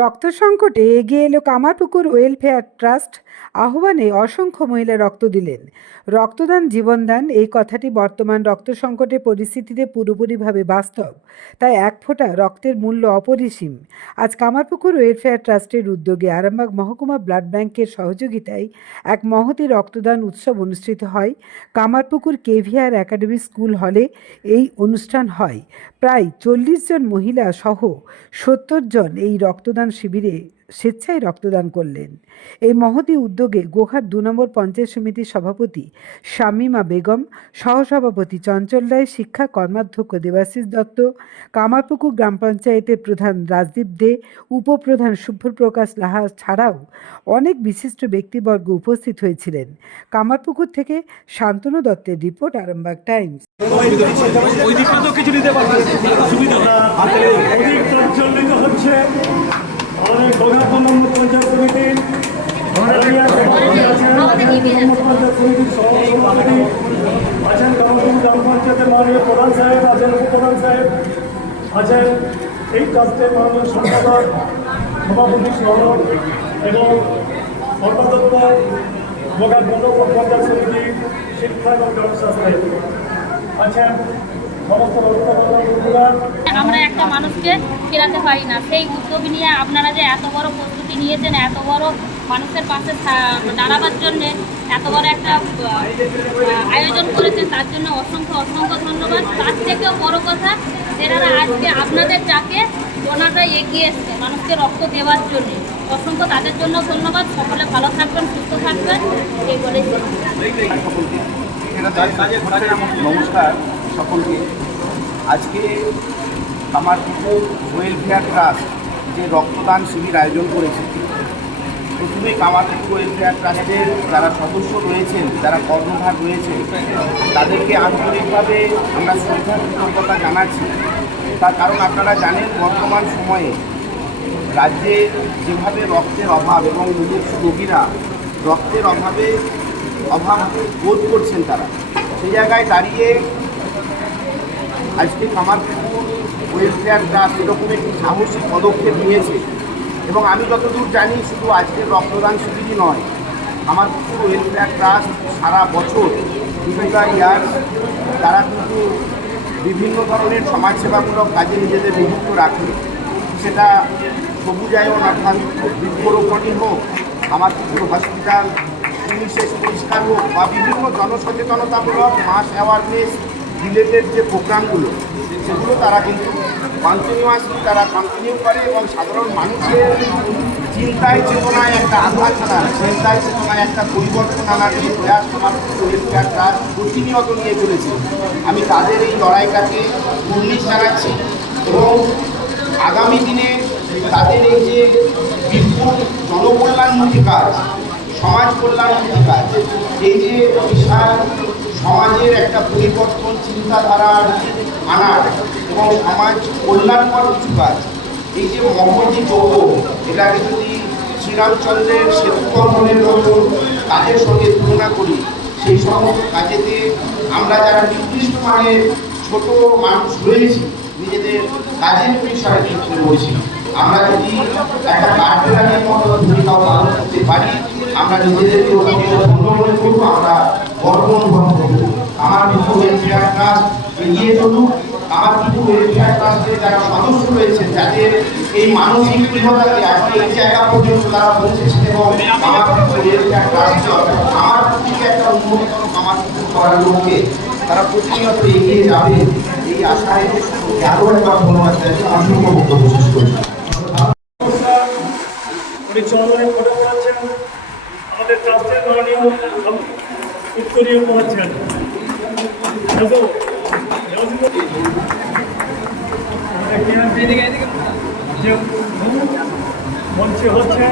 রক্ত সংকটে এগিয়ে এলো কামারপুকুর ওয়েলফেয়ার ট্রাস্ট। আহ্বানে অসংখ্য মহিলা রক্ত দিলেন। রক্তদান, জীবনদান, এই কথাটি বর্তমান রক্ত সংকটের পরিস্থিতিতে পুরোপুরিভাবে বাস্তব। তাই এক ফোঁটা রক্তের মূল্য অপরিসীম। আজ কামারপুকুর ওয়েলফেয়ার ট্রাস্টের উদ্যোগে আরামবাগ মহকুমা ব্লাড ব্যাংকের সহযোগিতায় এক মহতি রক্তদান উৎসব অনুষ্ঠিত হয়। কামারপুকুর কেভিআর একাডেমি স্কুল হলে এই অনুষ্ঠান হয়। প্রায় চল্লিশ জন মহিলা সহ সত্তর জন এই রক্তদান শিবিরে স্বেচ্ছায় রক্তদান করলেন। এই মহতী উদ্যোগে গোহার দু নম্বর পঞ্চায়েত সমিতির সভাপতি শামিমা বেগম, সহসভাপতি চঞ্চল রায়, শিক্ষা কর্মাধ্যক্ষ দেবাশিস দত্ত, কামারপুকুর গ্রাম পঞ্চায়েতের প্রধান রাজদীপ দে, উপপ্রধান শুভ্রপ্রকাশ লাহা ছাড়াও অনেক বিশিষ্ট ব্যক্তিবর্গ উপস্থিত হয়েছিলেন। কামারপুকুর থেকে শান্তনু দত্তের রিপোর্ট, আরামবাগ টাইমস। ওই দিকটা তো কিছু নিতে পারবে সুবিধা। অধিক চঞ্চলিত হচ্ছে আমাদের গোঘাট নম্বর পঞ্চায়েত সমিতির আছেন গ্রাম পঞ্চায়েতের মাননীয় প্রধান সাহেব আছেন উপপ্রধান সাহেব এই ট্রাস্টের মাননীয় সম্পাদক সভাপতি সহ এবং সম্পাদক গোঘাট নম্বর পঞ্চায়েত সমিতি শিক্ষা এবং সমস্ত বন্ধুরা আমরা একটা মানুষকে ফেরাতে পারি না। সেই উদ্যোগ নিয়ে আপনারা যে এত বড় প্রস্তুতি নিয়েছেন, এত বড় মানুষের পাশে দাঁড়াবার জন্যে এত বড় একটা আয়োজন করেছেন, তার জন্য অসংখ্য অসংখ্য ধন্যবাদ। তার থেকেও বড় কথা যেনারা আজকে আপনাদের ডাকে ওনারা এগিয়ে এসছে মানুষকে রক্ত দেওয়ার জন্য। অসংখ্য তাদের জন্য ধন্যবাদ। সকলে ভালো থাকবেন, সুস্থ থাকবেন। এই বলে নমস্কার সকলকে। আজকে আমার পুকুর ওয়েলফেয়ার ট্রাস্ট যে রক্তদান শিবির আয়োজন করেছে, প্রথমে কামারপুকুর ওয়েলফেয়ার ট্রাস্টের যারা সদস্য রয়েছেন, যারা কর্মধার রয়েছেন, তাদেরকে আন্তরিকভাবে আমরা শ্রদ্ধা কৃতজ্ঞতা জানাচ্ছি। তার কারণ আপনারা জানেন, বর্তমান সময়ে রাজ্যে যেভাবে রক্তের অভাব এবং নিজস্ব রোগীরা রক্তের অভাবে অভাব বোধ করছেন তারা। সেই জায়গায় দাঁড়িয়ে আজকে কামারপুকুর ওয়েলফেয়ার ট্রাস্ট এরকম একটি সাহসী পদক্ষেপ নিয়েছে। এবং আমি যতদূর জানি, শুধু আজকের রক্তদান শিবিরই নয় আমার পুকুর ওয়েলফেয়ার ট্রাস্ট সারা বছর বিভিন্ন ইয়ার্স তারা কিন্তু বিভিন্ন ধরনের সমাজসেবামূলক কাজে নিজেদের নিযুক্ত রাখে। সেটা সবুজায়ন অর্থাৎ বৃক্ষরোপণই হোক আমার হসপিটাল নিঃশেষ পরিষ্কার হোক বা বিভিন্ন জনসচেতনতামূলক মাস অ্যাওয়ারনেস রিলেটেড যে প্রোগ্রামগুলো, সেগুলো তারা কিন্তু কন্টিনিউয়াসলি তারা কন্টিনিউ করে এবং সাধারণ মানুষের চিন্তায় চেতনায় একটা আঘাত আনার চিন্তায় চেতনায় একটা পরিবর্তন আনার যে প্রয়াস আমার ওয়েলফেয়ার ট্রাস্ট প্রতিনিয়ত নিয়ে চলেছে। আমি তাদের এই লড়াইটাকে উল্লিশ জানাচ্ছি এবং আগামী দিনে তাদের এই যে বিপুল জনকল্যাণমুখী কাজ সমাজ কল্যাণমুখী কাজ এই যে বিশাল সমাজের একটা পরিবর্তন চিন্তাধারার আনার এবং সমাজ কল্যাণকর কিছু কাজ, এই যে মহতি যোগ এটাকে যদি শ্রীরামচন্দ্রের সেতুকর্মণের মতো কাজের সঙ্গে তুলনা করি, সেই সমস্ত কাজেতে আমরা যারা নির্দিষ্ট মানের ছোট মানুষ রয়েছি, নিজেদের কাজের বিষয়ে ক্ষেত্রে রয়েছি আমরা যদি একটা কার্যকারীর মতো ভূমিকা পালন করতে পারি, আমরা নিজেদেরকে ধন্য মনে করব, আমরা গর্ব অনুভব করব আমার কিছু ওয়েলফেয়ার ট্রাস্ট এগিয়ে চলুক, আমার কিছু ওয়েলফেয়ার ট্রাস্টের যারা সদস্য রয়েছেন যাদের এই মানসিক দৃঢ়তাকে আজকে এই জায়গা পর্যন্ত তারা পৌঁছেছেন এবং আমার কিছু ওয়েলফেয়ার ট্রাস্ট আমার থেকে একটা উন্নততর আমার কিছু করার লক্ষ্যে তারা প্রতিনিয়ত এগিয়ে যাবে, এই আশায়। আরও একবার ধন্যবাদ জানিয়ে আমি বক্তব্য শেষ করছি। চন্দ্রের ফটো করাচ্ছেন আমাদের ট্রাস্টের মাননীয় উত্তরীয় পড়াচ্ছেন মঞ্চে হচ্ছে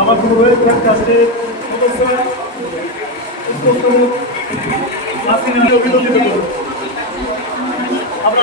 আমার আসিনা অভিনন্দিত আমরা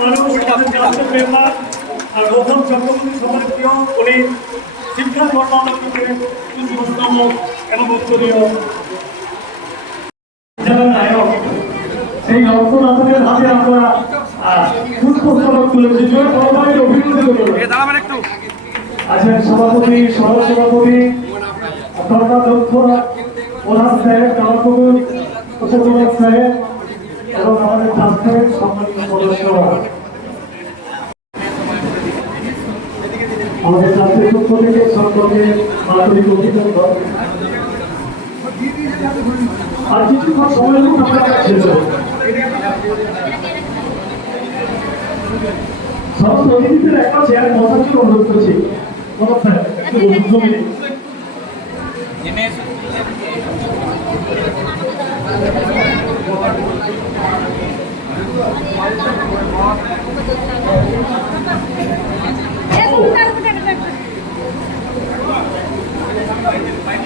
জাতীয় মেম্বার আর হাতে আমরা পুষ্পস্তবক তুলেছি জয় সবাই অভিনন্দন আছেন সভাপতি সহসভাপতি কর্মাধ্যক্ষ প্রধান সাহেব কালাপুকুর উপপ্রধান সাহেব এবং আমাদের স্বাস্থ্যের সম্মানিত সদস্যরা। আমাদের স্বাস্থ্যের পক্ষ থেকে সকলকে আন্তরিক অভিনন্দন। আর কিছুক্ষণ সময় আপনার ছিল সমস্ত অতিথিদের একটা চেয়ার বসার জন্য অনুরোধ করছি একটু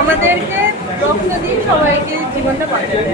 আমাদেরকে রক্ত দিয়ে সবাইকে জীবনটা পাঠাতে